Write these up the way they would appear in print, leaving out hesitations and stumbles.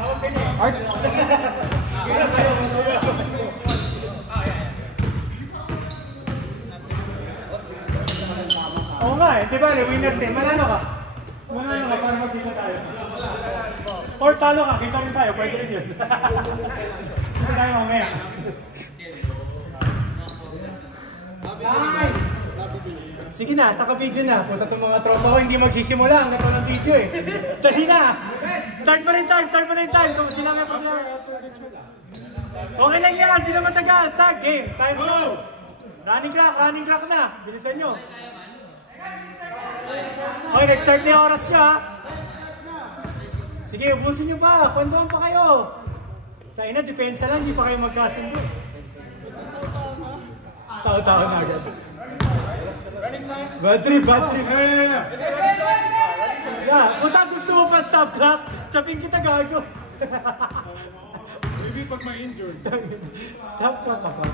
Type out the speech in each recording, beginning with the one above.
Art? Oo nga eh, di ba? Winners eh. Manano ka? Manano ka para magkita tayo. Or talo ka, kita rin tayo. Pwede rin yun. Kita tayo mamaya. Ay! Sige na, taka-video na. Punta itong mga tropa ko, hindi magsisimula ang gato ng video eh. Dali na! Start pa rin time, Kung sila may problema. Okay lang yan, sila matagal. Start, game, time's up. Running clock na. Bilisan nyo. Okay, nag-start na yung oras nyo ha. Sige, ubusin nyo pa. Kwandoan pa kayo. Tayo na, depensa lang, hindi pa kayo magkasundo. Tao-tao na agad. Bad trip. Yeah, puta gusto mo pa stop clock. Chapin kita gago. Maybe pag ma-injured. Stop clock ka pa.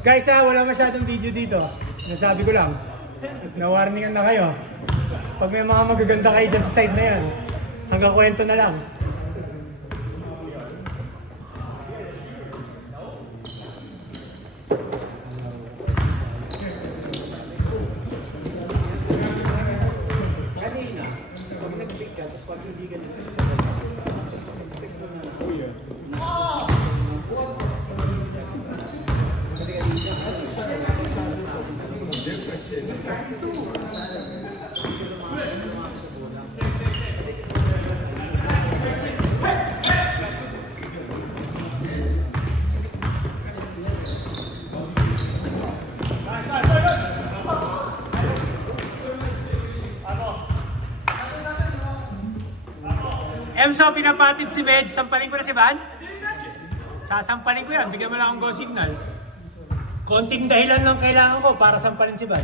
Guys wala masyadong video dito. Nasabi ko lang. Na-warningan na kayo. Pag may mga magaganda kayo dyan sa side na yan, hanggang kwento na lang. Emso, pinapatid si Med. Sampalin ko na si Van? Sasampalin ko yan. Bigyan mo lang akong go signal. Konting dahilan lang kailangan ko para sampalin si Van.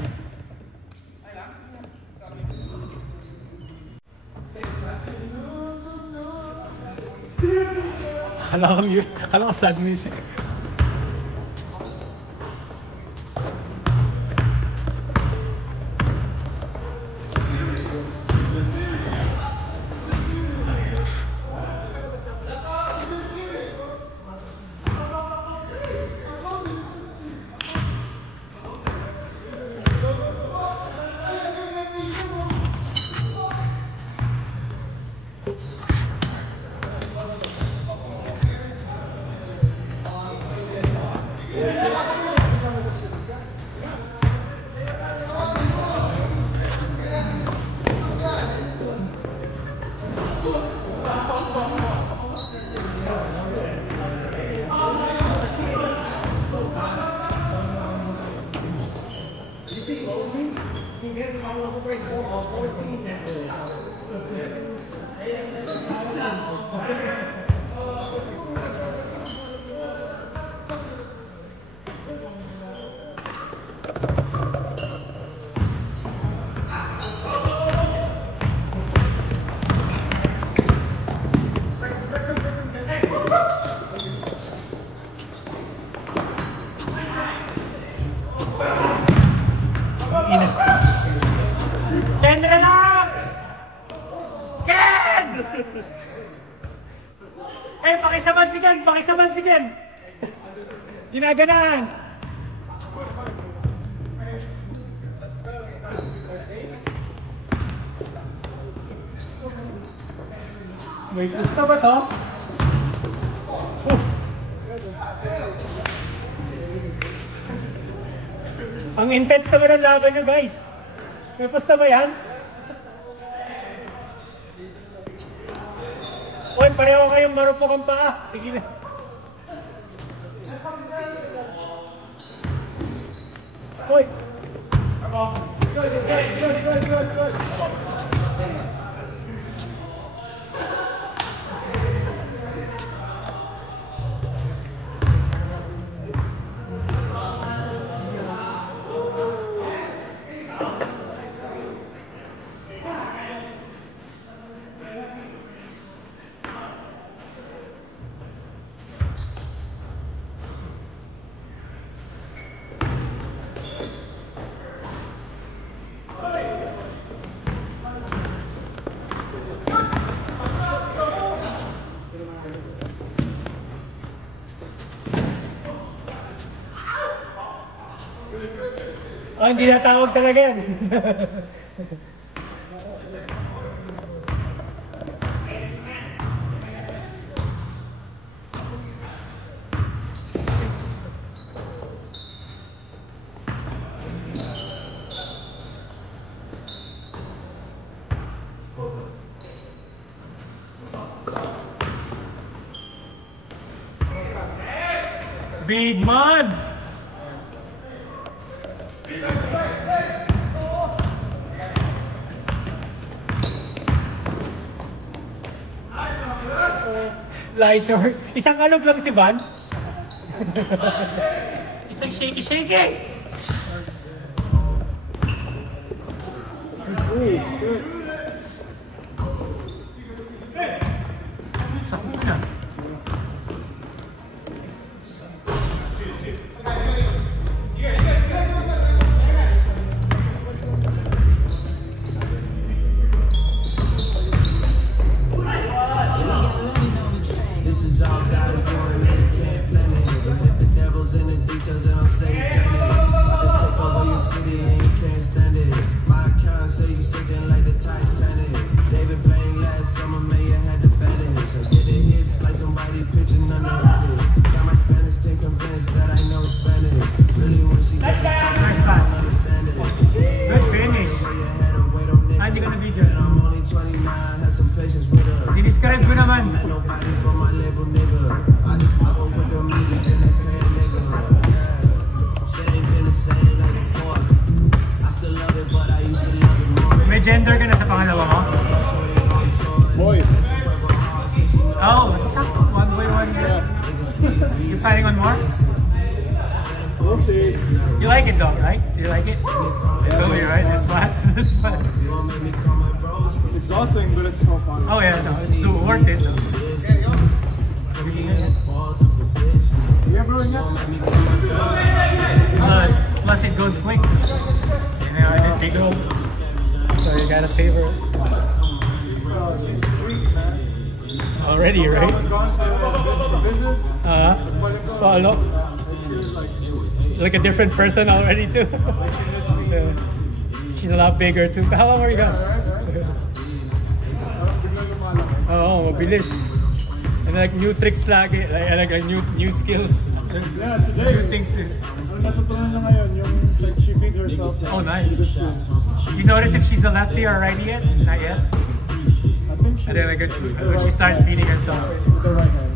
Kala ko sad music. Ken, relax! Ken! Pakisaban si Ken! Ginaganaan! Wait, gusto ba to? Ang intense naman ang laban nyo guys. May pusta ba yan? Uy, pareho kayong marupok ang paa. Sige na. Uy! Good. Oh, hindi natawag talaga yan. Big man! Lighter. Isang alog lang si Van. Isang shaky-shaky. Sakit na. Dinescribe ko naman. May gender ka na sa pangalawa mo? Boy. Oh, sakto. One boy, one girl. You planning on more? We'll see. You like it though, right? You like it? It's only right? It's fun. It's fun. It's exhausting, but it's so fun. Oh yeah, no, it's too worth it though. Yeah, bro, yeah. Plus it goes quick. You know, I didn't take home. So you gotta savor it. She's sweet, man. Already, right? I was gone for business. Follow. She was Like a different person already too. Yeah. She's a lot bigger too. How long were you gone? Oh, mabilis. And like new tricks lagi, like new skills. Yeah, today. New things too. Natutunan na ngayon yung like she feeds herself. Oh, nice. You notice if she's a lefty or a righty yet? Not yet. I think she. And then like when she starts feeding herself. With the right hand.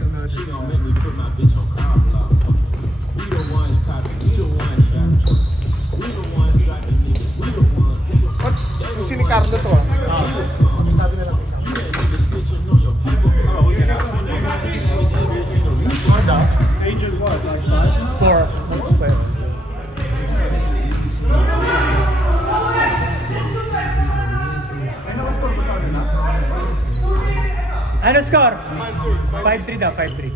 Si Carlo to ah. Sabi na lang. Age is what? Like 5? 4. That's fair. Ano score? 5-3 daw, 5-3.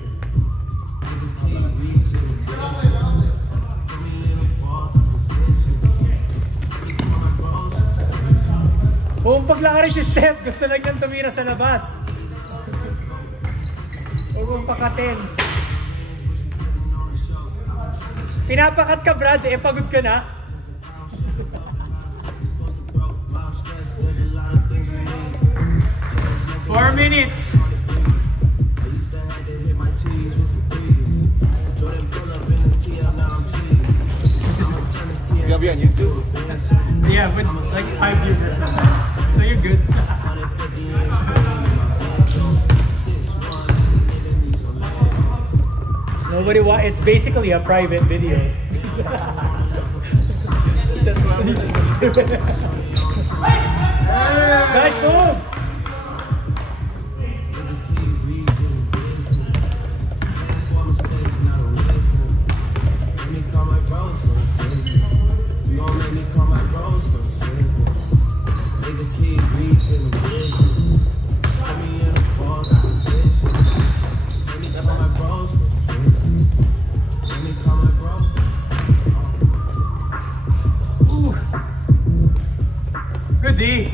Kung paglakari si Steph, gusto lang niyang tumira sa labas. Huwag mong pakatin. Pinapakat ka, Brad, eh pagod ka na. Four minutes. Gonna be on YouTube? Yeah, with like 5 viewers. So you're good. Nobody it's basically a private video. Nice move! Good D.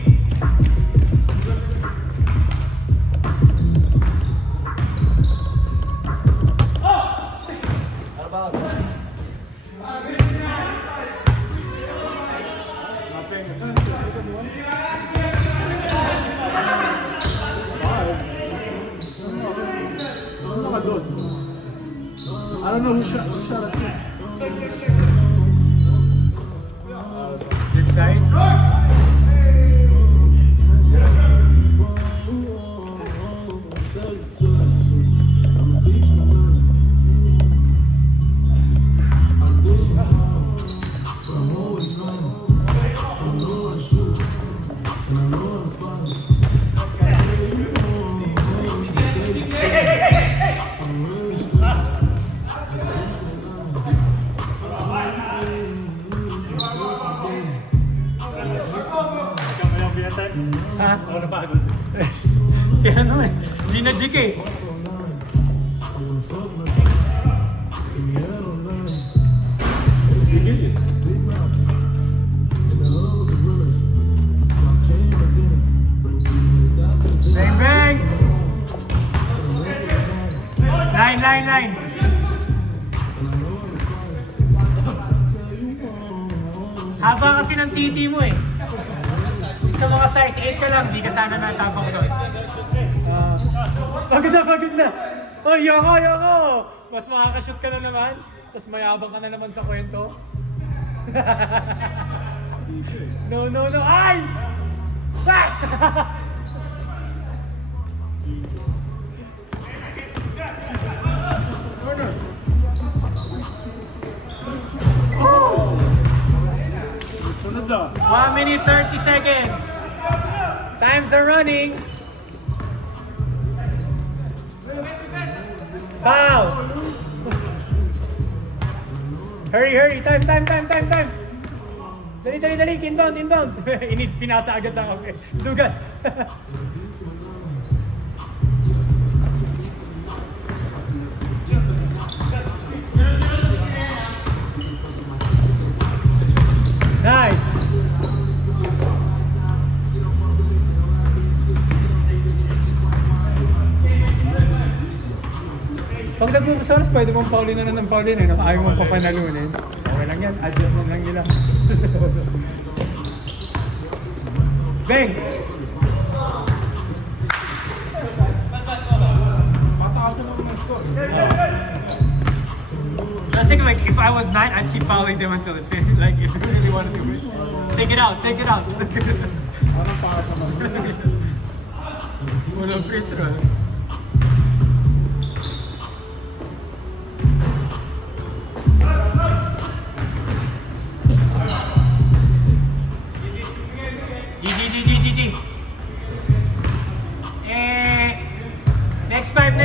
I don't know who shot it. This side. Ha? Ako napagod. Kaya ano eh, Gina Jik eh. Bang bang! Line. Haba kasi ng titi mo eh. Sa mga size 8 ka lang, di ka sana natapang doon. Pagod na. Oh, yoko! Mas makakashoot ka na naman, tapos mayabang ka na naman sa kwento. No! Ay! Oh! 1 minute 30 seconds. Times are running. Foul. Hurry. Time. Dali. Tindon. Pinasa agad sa akin. Dugan. Nice. Pag nagpupusaras, pwede mong paulin na ng paulin eh. No? Ayaw mong papanalunin. Okay lang yan. Adjustment lang nila. Bang! Pataasan naman ang score. I think like if I was 9, I'd keep fouling them until the fifth. Like if you really wanted to win. Take it out. Anong para naman? Walang free throw. GG. Next 5.